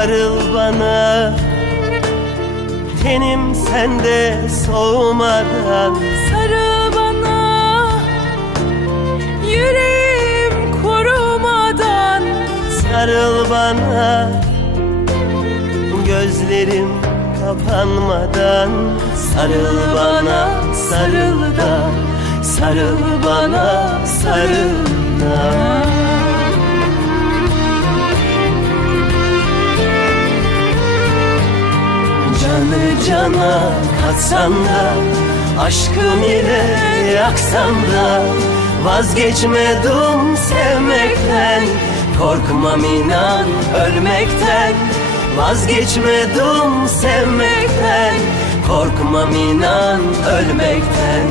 sarıl bana. Tenim sende soğumadan Sarıl bana. Yüreğim kurumadan Sarıl bana. Gözlerim kapanmadan. Sarıl bana sarıl da. Sarıl bana sarıl da Canı cana katsan da Aşkım ile yaksan da Vazgeçmedim sevmekten Korkmam inan ölmekten Vazgeçmedim sevmekten Korkmam inan ölmekten.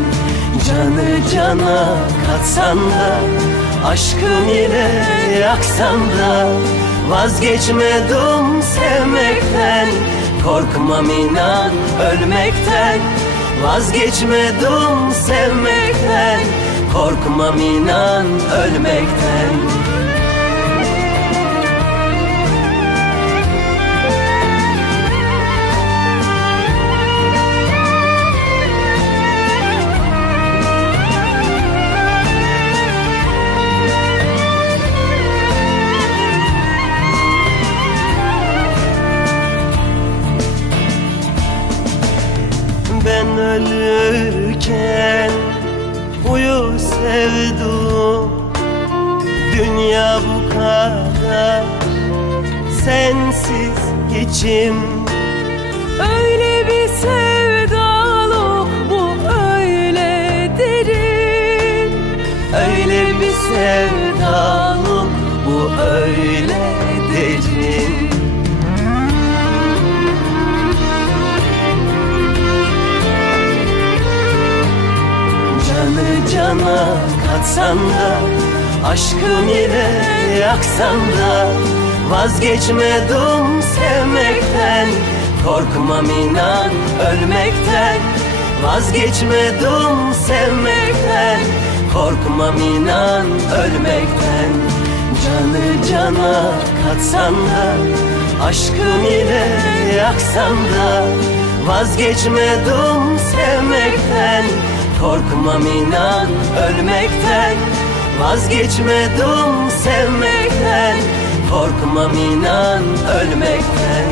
Canı cana katsan da Aşkım ile yaksan da Vazgeçmedim sevmekten Korkmam inan ölmekten Vazgeçmedim sevmekten. Korkmam inan ölmekten Ben ölürken uyu sevdum. Dünya bu kadar sensiz içim Öyle bir Cana katsan da Aşkım ile yaksan da. Vazgeçmedim sevmekten Korkmam inan ölmekten. Vazgeçmedim sevmekten Korkmam inan ölmekten. Canı cana katsan da Aşkım ile yaksan da. Vazgeçmedim sevmekten Korkmam inan ölmekten Vazgeçmedim sevmekten. Korkmam inan ölmekten